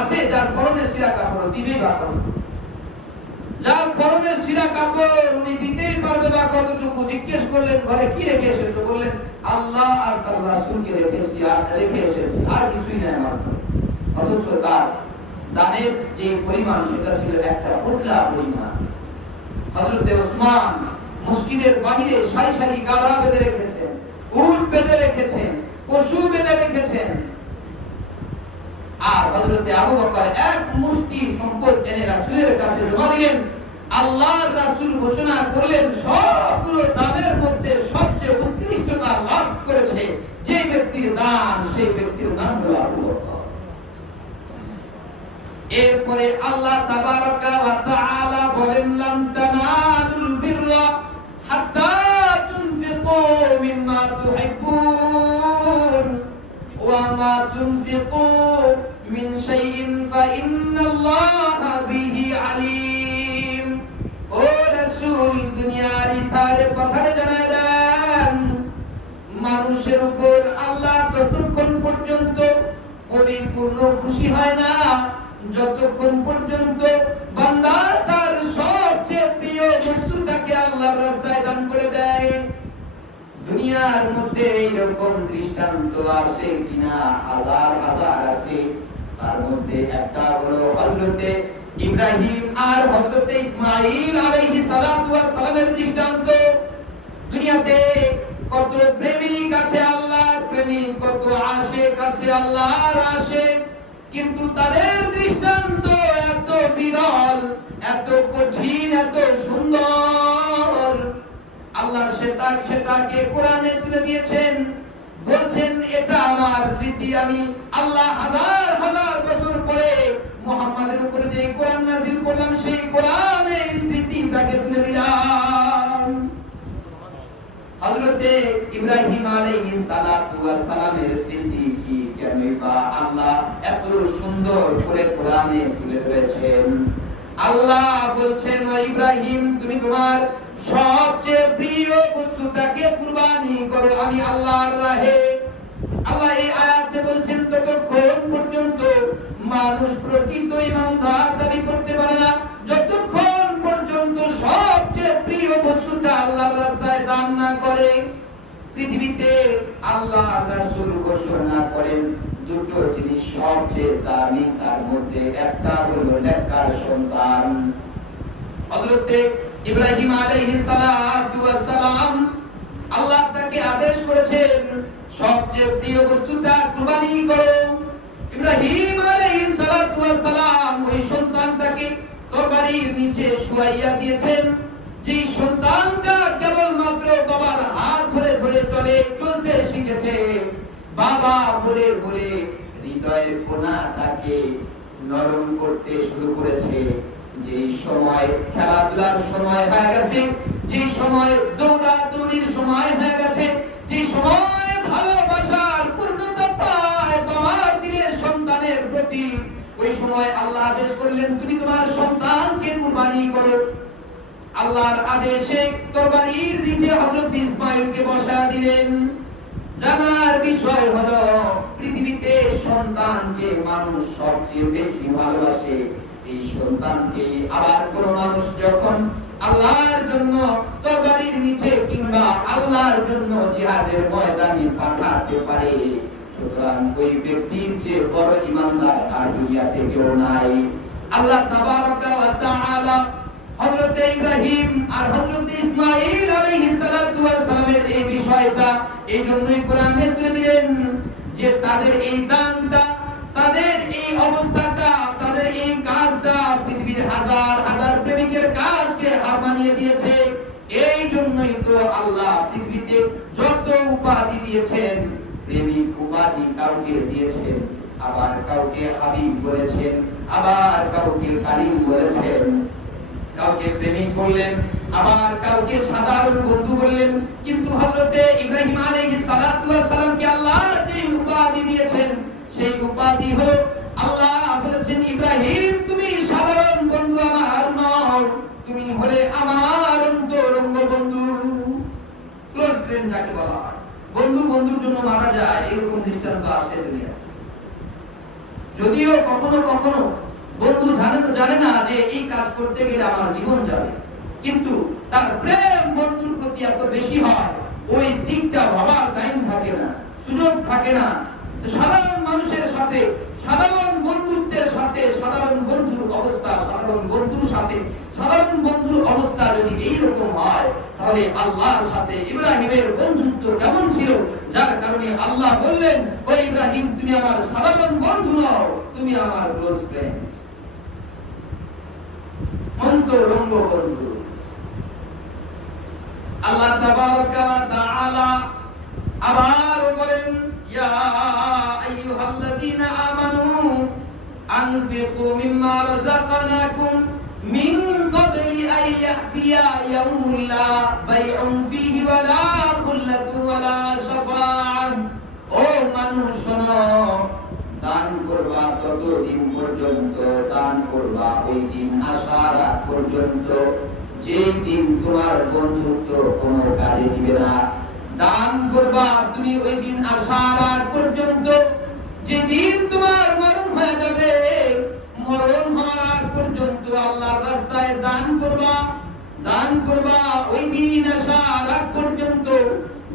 আছে যার পরনে সিরা কাপড় দিবেই বা কত, যার পরনে সিরা কাপড় উনি দিতেই পারবে বা কতটুকু। জিজ্ঞেস করলেন ঘরে কি রেখে এসেছো? বললেন আল্লাহ আর তার রাসূলকে রেখে এসেছি, আর কিছুই নাই আমার। অথচ তার দানের যে পরিমাণ সেটা ছিল একটা পোটলা পরিমাণ। হযরত ওসমান মসজিদের বাইরে সারি সারি গাধা বেঁধে রেখেছেন, উট বেঁধে রেখেছেন, পশু বেঁধে রেখেছেন। আর হযরত আবু বকর এক মুষ্টি সম্পদ এনে রাসূলের কাছে জমা দিলেন। আল্লাহর রাসূল ঘোষণা করলেন সবগুলো দানের মধ্যে সবচেয়ে উৎকৃষ্টতা লাভ করেছে যে ব্যক্তির দান, সেই ব্যক্তির নাম হলো আবু বকর। এরপরে আল্লাহ তাবারাকা ওয়া তাআলা বলেন লান তানালুল বিররা হাত্তা তুনফিকু মিম্মা তুহিব্বুন ওয়া মা তুনফিকু মিন শাইইন ফাইন্নাল্লাহা বিহি আলিম। ও রাসূল, দুনিয়ার ইতারে পাথারে জানায় দেন, মানুষের উপর আল্লাহ ততক্ষণ পর্যন্ত পরিপূর্ণ খুশি হয় না যতক্ষণ পর্যন্ত বান্দা তার সবচেয়ে প্রিয় বস্তুটাকে আল্লাহর রাস্তায় দান করে দেয়। দুনিয়ার মধ্যে এইরকম দৃষ্টান্ত আছে কিনা? হাজার হাজার আছে। তার মধ্যে একটা হলো হযরতে ইব্রাহিম আর হযরতে ইসমাঈল আলাইহিস সালাতু ওয়াস সালামের দৃষ্টান্ত। দুনিয়াতে কত প্রেমিক আছে আল্লাহর প্রেমিক, কত আশিক আছে আল্লাহর আশিক, কিন্তু তাদের দৃষ্টান্ত এত বিরল, এত কঠিন, এত সুন্দর। আল্লাহ সেটাকে কোরআনে তুলে দিয়েছেন, বলছেন এটা আমার স্মৃতি। আমি আল্লাহ হাজার হাজার বছর পরে মুহাম্মাদের উপরে যে কোরআন নাযিল করলাম, সেই কোরআনে স্মৃতিটাকে তুলে দিলাম। হযরতে ইব্রাহিম আলাইহিস সালাতু ওয়াস সালামের স্মৃতি কি কেনই বা আল্লাহ এত সুন্দর করে কোরআনে তুলে ধরেছেন। আল্লাহ বলছেন ও ইব্রাহিম, তুমি তোমার সবচেয়ে প্রিয় বস্তুটাকে কুরবানি করো আমি আল্লাহর রাহে। আল্লাহ এই আয়াতে বলছেন ততক্ষণ পর্যন্ত মানুষ প্রকৃত ঈমানদার দাবি করতে পারে না যতক্ষণ পর্যন্ত সবচেয়ে প্রিয় বস্তুটা আল্লাহর রাস্তায় দান না করে। পৃথিবীতে আল্লাহ রাসূল ঘোষণা করেন দুটো জিনিস সবচেয়ে দামি, তার মধ্যে একটা হলো নেককার সন্তান। হযরতে ইব্রাহিম আলাইহিস সালাতু ওয়াস সালাম আল্লাহ তাকে আদেশ করেছেন সবচেয়ে প্রিয় বস্তুটা কুরবানি করো। ইব্রাহিম আলাইহিস সালাতু ওয়াস সালাম ওই সন্তানটাকে তরবারির নিচে শুয়াইয়া দিয়েছেন। যে সন্তানটা কেবলমাত্র বাবার হাত ধরে ধরে চলতে শিখেছে, বাবা বলে বলে হৃদয়ের কোণাটাকে নরম করতে শুরু করেছে। যে সময় খেলাধুলার সময় হয়ে গেছে, যে সময় দৌড়াদৌড়ির সময় হয়ে গেছে, যে সময় ভালোবাসার পূর্ণতা পায় বাবার দিনের সন্তানের প্রতি, ওই সময় আল্লাহ আদেশ করলেন তুমি তোমার সন্তানকে কুরবানি করো। আল্লাহর আদেশে তরবারির নিচে হযরত ইসমাঈলকে বসায়া দিলেন। জানার বিষয় হলো পৃথিবীতে সন্তানকে মানুষ সবচেয়ে বেশি ভালোবাসে এই সন্তানকে। আবার কোন মানুষ যখন আল্লাহর জন্য তরবারির নিচে কিংবা আল্লাহর জন্য জিহাদের ময়দানে পাঠাতে পারে, সুতরাং ওই ব্যক্তির চেয়ে বড় ঈমানদার আর দুনিয়াতে কেউ নাই। আল্লাহ তাবারাকা ওয়া তাআলা হযরতে ইব্রাহিম আর হযরতে ইসমাঈল আলাইহিস সালাতু ওয়াস সালামের এই বিষয়টা এই জন্যই কোরআনে তুলে দিলেন যে তাদের এই দানটা, তাদের এই অবস্থাটা, তাদের এই কাজটা পৃথিবীর হাজার হাজার প্রেমিকের কাজকে হার মানিয়ে দিয়েছে। এই জন্যই তো আল্লাহ পৃথিবীতে যত উপাধি দিয়েছেন, প্রেমিক উপাধি কাউকে দিয়েছেন, আবার কাউকে হাবিব বলেছেন, আবার কাউকে কারিম বলেছেন, কাউকে প্রেমিক বললেন, আবার কাউকে সাধারণ বন্ধু বললেন। কিন্তু হযরতে ইব্রাহিম আলাইহিস সালাতু ওয়াস সালামকে আল্লাহ যে উপাধি দিয়েছেন, সেই উপাধি হলো আল্লাহ বলেছেন ইব্রাহিম তুমি সাধারণ বন্ধু আমার নও, তুমি হলে আমার অন্তরঙ্গ বন্ধু। ক্লোজ ফ্রেন্ড যাকে বলা হয়, বন্ধু বন্ধুর জন্য মারা যায়, এরকম দৃষ্টান্ত আছে দুনিয়ায়। যদিও কখনো কখনো বন্ধু জানে না যে এই কাজ করতে গেলে আমার জীবন যাবে, কিন্তু তার প্রেম বন্ধুর প্রতি এত বেশি হয়, ওই দিকটা ভাবার টাইম থাকে না, সুযোগ থাকে না। সাধারণ মানুষের সাথে, সাধারণ বন্ধুত্বের সাথে, সাধারণ বন্ধুর অবস্থা, সাধারণ বন্ধুর সাথে সাধারণ বন্ধুর অবস্থা যদি এইরকম হয়, তাহলে আল্লাহর সাথে ইব্রাহিমের বন্ধুত্ব কেমন ছিল, যার কারণে আল্লাহ বললেন, ও ইব্রাহিম, তুমি আমার সাধারণ বন্ধু নও, তুমি আমার ক্লোজ ফ্রেন্ড, অন্তরঙ্গ বন্ধু। আল্লাহ তাবারাকা ওয়া তাআলা আবার বলেন, ইয়া আইয়ুহাল্লাযীনা আমানু আনফিকু মিম্মা রাযাকনাকুম মিন ক্বাবলি আন ইয়াতিয়া ইয়াউমুন লা বাইউন ফীহি ওয়ালা খুল্লাতুন ওয়ালা শাফাআত। ও মানুষ শোনো, দান করবা ততদিন পর্যন্ত, দান করবা ওই দিন আসার আগ পর্যন্ত যেই দিন তোমার বন্ধুত্ব কোনো কাজে দিবে না। দান করবা তুমি ওই দিন আসার আগ পর্যন্ত, যেদিন তোমার মরণ হয়ে যাবে, মরণ হওয়ার আগ পর্যন্ত আল্লাহর রাস্তায় দান করবা। দান করবা ওই দিন আসার আগ পর্যন্ত,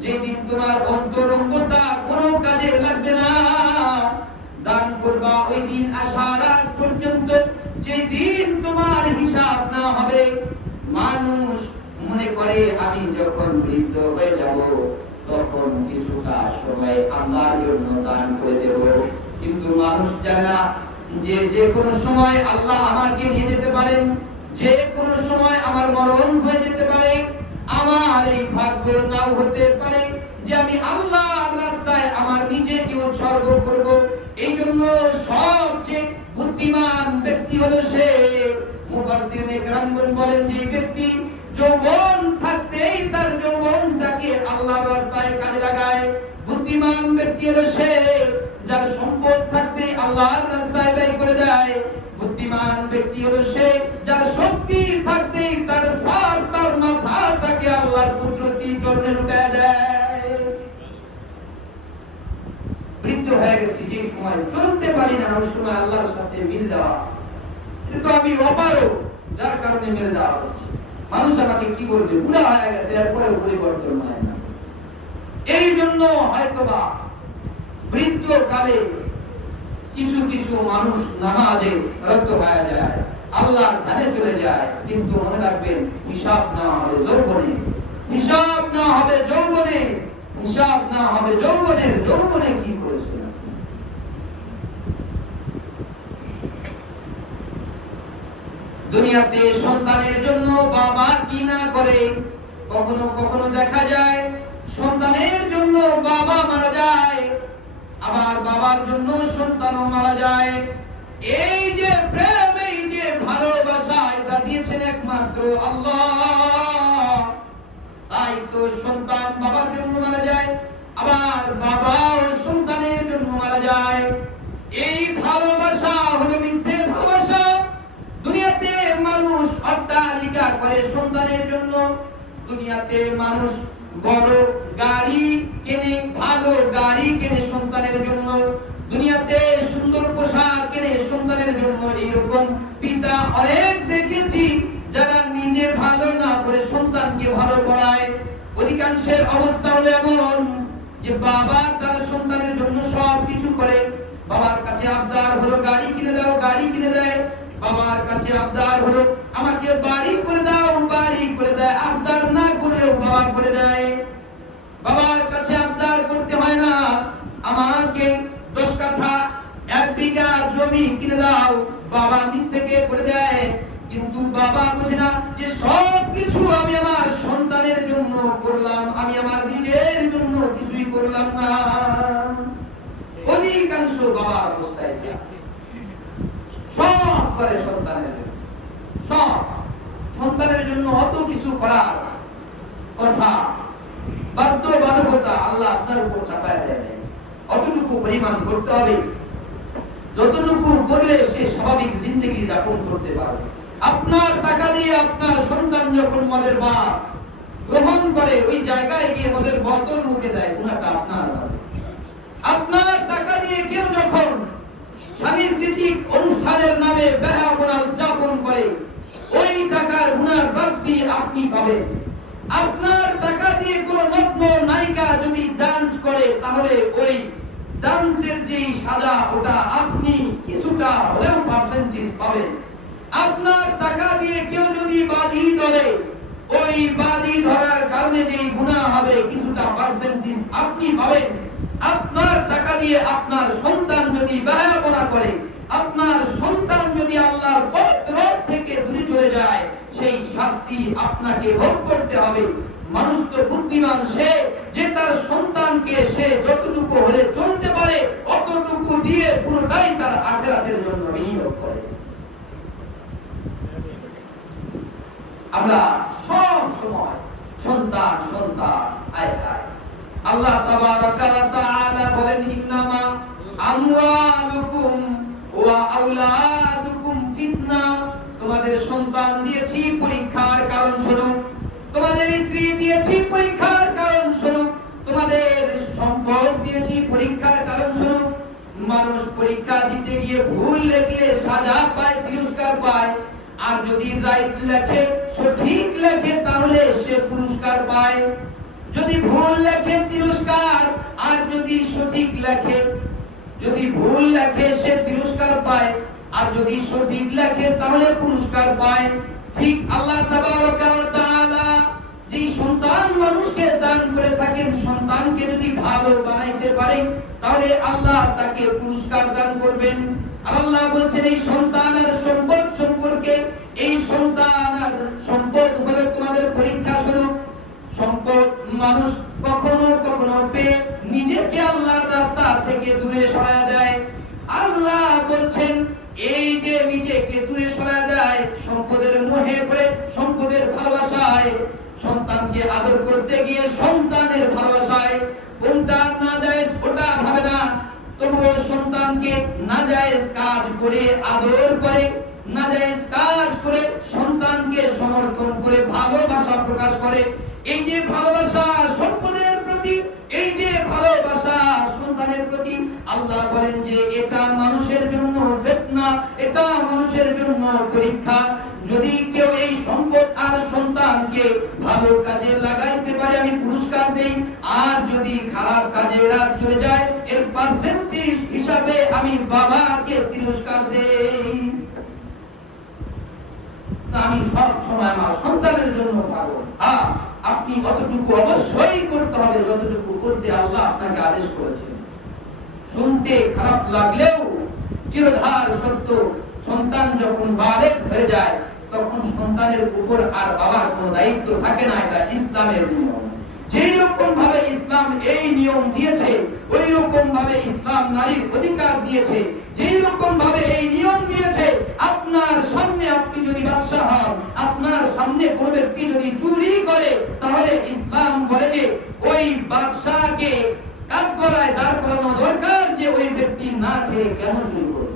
যেদিন তোমার অন্তরঙ্গতা কোনো কাজে লাগবে না। দান করবা ওই দিন আসার আগ পর্যন্ত, যেদিন তোমার হিসাব না হবে। মানুষ মনে করে আমি যখন বৃদ্ধ হয়ে যাব তখন কিছুটা সময় আল্লাহর জন্য দান করে দেব, কিন্তু মানুষ জানে না যে যে কোনো সময় আল্লাহ আমাকে নিয়ে যেতে পারেন, যে কোনো সময় আমার মরণ হয়ে যেতে পারে, আমার এই ভাগ্য নাও হতে পারে যে আমি আল্লাহর রাস্তায় আমার নিজেকে উৎসর্গ করব। এই জন্য সবচেয়ে বুদ্ধিমান ব্যক্তি হলো সে, মুফাসসিরিনে কেরামগণ বলেন, যে ব্যক্তি যৌবন থাকতেই তার যৌবনটাকে আল্লাহর রাস্তায় কাজে লাগায়। বুদ্ধিমান ব্যক্তি হলো সে, যার সম্পদ থাকতেই আল্লাহর রাস্তায় ব্যয় করে দেয়। বুদ্ধিমান ব্যক্তি হলো সে, যার শক্তি থাকতেই তার সার, তার মাথাটাকে আল্লাহর কুদরতি চরণে লুটায় দেয়। বৃদ্ধ হয়ে গেছি, যে সময় চলতে পারি না, ওই সময় আল্লাহর সাথে মিল দেওয়া, কিন্তু আমি অপারগ, যার কারণে মেরে দেওয়া হচ্ছে। মানুষ আমাকে কি বলবে, বুড়া হয়ে গেছে, এরপরে পরিবর্তন হয় না। এই জন্য হয়তোবা বৃদ্ধ কালে কিছু কিছু মানুষ নামাজে রত হয়ে যায়, আল্লাহর ধ্যানে চলে যায়, কিন্তু মনে রাখবেন, হিসাব না হবে যৌবনে, হিসাব না হবে যৌবনে, হিসাব না হবে যৌবনের। যৌবনে কি করেছে? দুনিয়াতে সন্তানের জন্য বাবা কি না করে। কখনো কখনো দেখা যায় সন্তানের জন্য বাবা মারা যায়, আবার বাবার জন্য সন্তানও মারা যায়। এই যে প্রেম, এই যে ভালোবাসা, এটা দিয়েছেন একমাত্র আল্লাহ। তাই তো সন্তান বাবার জন্য মারা যায়, আবার বাবাও সন্তানের জন্য মারা যায়। এই ভালোবাসা হলো মিথ্যে ভালোবাসা। দুনিয়াতে মানুষ অট্টালিকা করে সন্তানের জন্য, দুনিয়াতে মানুষ বড় গাড়ি কেনে, ভালো গাড়ি কেনে সন্তানের জন্য, দুনিয়াতে সুন্দর পোশাক কেনে সন্তানের জন্য। এরকম পিতা অনেক দেখেছি যারা নিজে ভালো না করে সন্তানকে ভালো করায়। অধিকাংশের অবস্থা হলো এমন যে বাবা তার সন্তানের জন্য সব কিছু করে। বাবার কাছে আবদার হলো গাড়ি কিনে দাও, গাড়ি কিনে দেয়। বাবার কাছে আবদার হলো আমাকে বাড়ি করে দাও, বাড়ি করে দেয়। আবদার না করলেও বাবা করে দেয়। বাবার কাছে আবদার করতে হয় না, আমাকে 10 কাঠা 1 বিঘা জমি কিনে দাও, বাবা নিজ থেকে করে দেয়। কিন্তু বাবা বোঝে না যে সব কিছু আমি আমার সন্তানের জন্য করলাম, আমি আমার নিজের জন্য কিছুই করলাম না। অধিকাংশ বাবা অবস্থায় সব করে সন্তানের জন্য, সব সন্তানের জন্য অত কিছু করার কথা, বাধ্যবাধকতা আল্লাহ আপনার উপর চাপায় দেয়। অতটুকু পরিমাণ করতে হবে যতটুকু করলে সে স্বাভাবিক জিন্দগি যাপন করতে পারবে। আপনার টাকা দিয়ে আপনার সন্তান যখন মদের ভাত গ্রহণ করে, ওই জায়গায় গিয়ে মদের বোতল মুখে দেয়, গুনাহটা আপনার হবে। আপনার টাকা দিয়ে কেউ যখন সাংস্কৃতিক অনুষ্ঠানের নামে বেহায়াপনা উদযাপন করে, ওই টাকার গুনার প্রাপ্তি আপনি পাবেন। আপনার টাকা দিয়ে কোন নগ্ন নায়িকা যদি ডান্স করে, তাহলে ওই ডান্সের যে সাজা, ওটা আপনি কিছুটা হলেও পার্সেন্টেজ পাবেন। আপনার টাকা দিয়ে কেউ যদি বাজি ধরে, ওই বাজি ধরার কারণে যে গুনাহ হবে, কিছুটা পার্সেন্টেজ আপনি পাবেন। আপনার টাকা দিয়ে আপনার সন্তান যদি বেহায়াপনা করে, আপনার সন্তান যদি আল্লাহর পথ থেকে দূরে চলে যায়, সেই শাস্তি আপনাকে ভোগ করতে হবে। মানুষ তো বুদ্ধিমান সে, যে তার সন্তানকে সে যতটুকু হলে চলতে পারে অতটুকু দিয়ে পুরোটাই তার আখিরাতের জন্য বিনিয়োগ করে। আমরা সব সময় সন্তান সন্তান আয় আয়। আল্লাহ তাবারাকা ওয়া তাআলা বলেন, ইন্নামা আমওয়ালুকুম ওয়া আওলাদুকুম ফিতনা। তোমাদের সন্তান দিয়েছি পরীক্ষার কারণ স্বরূপ, তোমাদের স্ত্রী দিয়েছি পরীক্ষার কারণ স্বরূপ, তোমাদের সম্পদ দিয়েছি পরীক্ষার কারণ স্বরূপ। মানুষ পরীক্ষা দিতে গিয়ে ভুল লেখলে সাজা পায়, তিরস্কার পায়, আর যদি রাইট লেখে, সঠিক লেখে, তাহলে সে পুরস্কার পায়। যদি ভুল লেখে তিরস্কার, আর যদি সঠিক লেখে, যদি ভুল লেখে সে তিরস্কার পায়, আর যদি সঠিক লেখে তাহলে পুরস্কার পায়। ঠিক আল্লাহ তাবারাকা ওয়া তাআলা যে সন্তান মানুষকে দান করে থাকেন, সন্তানকে যদি ভালো বানাইতে পারে, তাহলে আল্লাহ তাকে পুরস্কার দান করবেন। আল্লাহ বলছেন এই সন্তান আর সম্পদ সম্পর্কে, এই সন্তান আর সম্পদ হলো তোমাদের পরীক্ষা স্বরূপ। সম্পদ মানুষ কখনো কখনো পেয়ে নিজেকে আল্লাহর রাস্তা থেকে দূরে সরায় দেয়। আল্লাহ বলছেন এই যে নিজেকে দূরে সরায় দেয়, সম্পদের মোহে পড়ে, সম্পদের ভালোবাসায়, সন্তানকে আদর করতে গিয়ে সন্তানের ভালোবাসায় কোনটা নাজায়েজ ওটা ভাবে না, তবুও সন্তানকে নাজায়েজ কাজ করে আদর করে, নাজায়েজ কাজ করে সন্তানকে সমর্থন করে ভালোবাসা প্রকাশ করে। এই যে ভালোবাসা সম্পদের প্রতি, এই যে ভালোবাসা সন্তানের প্রতি, আল্লাহ বলেন যে এটা মানুষের জন্য ফিতনা, এটা মানুষের জন্য পরীক্ষা। যদি কেউ এই সম্পদ আর সন্তানকে ভালো কাজে লাগাইতে পারে, আমি পুরস্কার দেই, আর যদি খারাপ কাজে এরা চলে যায়, এর পার্সেন্টেজ হিসাবে আমি বাবাকে তিরস্কার দেই। আমি সব সময় আমার সন্তানের জন্য পাগল। আপনি অতটুকু অবশ্যই করতে হবে যতটুকু করতে আল্লাহ আপনাকে আদেশ করেছেন। শুনতে খারাপ লাগলেও চিরধার সত্য, সন্তান যখন বালেগ হয়ে যায়, তখন সন্তানের উপর আর বাবার কোনো দায়িত্ব থাকে না। এটা ইসলামের নিয়ম। যেই রকম ভাবে ইসলাম এই নিয়ম দিয়েছে, ওই রকম ভাবে ইসলাম নারীর অধিকার দিয়েছে। যেই রকম ভাবে এই নিয়ম দিয়েছে, আপনার সামনে আপনি যদি বাদশা হন, আপনার সামনে কোনো ব্যক্তি যদি চুরি করে, তাহলে ইসলাম বলে যে ওই বাদশাকে কাঠগড়ায় দাঁড় করানো দরকার, যে ওই ব্যক্তি না খেয়ে কেন চুরি করবে।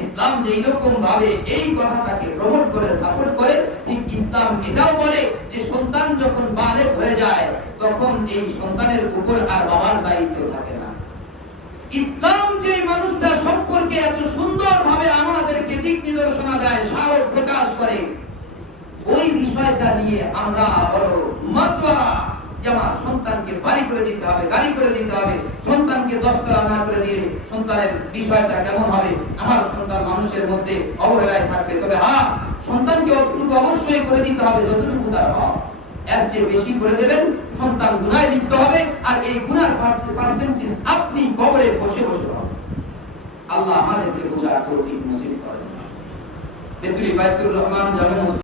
ইসলাম যেই রকম ভাবে এই কথাটাকে প্রমোট করে, সাপোর্ট করে, ঠিক ইসলাম এটাও বলে যে সন্তান যখন বালেগ হয়ে যায়, তখন এই সন্তানের উপর আর বাবার দায়িত্ব থাকে না। ইসলাম যে মানুষটা সম্পর্কে এত সুন্দর ভাবে আমাদেরকে দিক নির্দেশনা দেয়, সাহস প্রকাশ করে, ওই বিষয়টা নিয়ে আমরা বড় মাতোয়ারা, যে আমার সন্তানকে বাড়ি করে দিতে হবে, গাড়ি করে দিতে হবে, সন্তানকে 10 তলা না করে দিলে সন্তানের বিষয়টা কেমন হবে, আমার সন্তান মানুষের মধ্যে অবহেলায় থাকবে। তবে সন্তানকে অতটুকু অবশ্যই করে দিতে হবে যতটুকু তার হক। এর চেয়ে বেশি করে দেবেন, সন্তান গুনাহে লিপ্ত হবে, আর এই গুনার পার্সেন্টেজ আপনি কবরে বসে বসে পাবেন। আল্লাহ আমাদেরকে বোঝার তৌফিক নসিব করেন। বেতুল বাইতুর রহমান জামে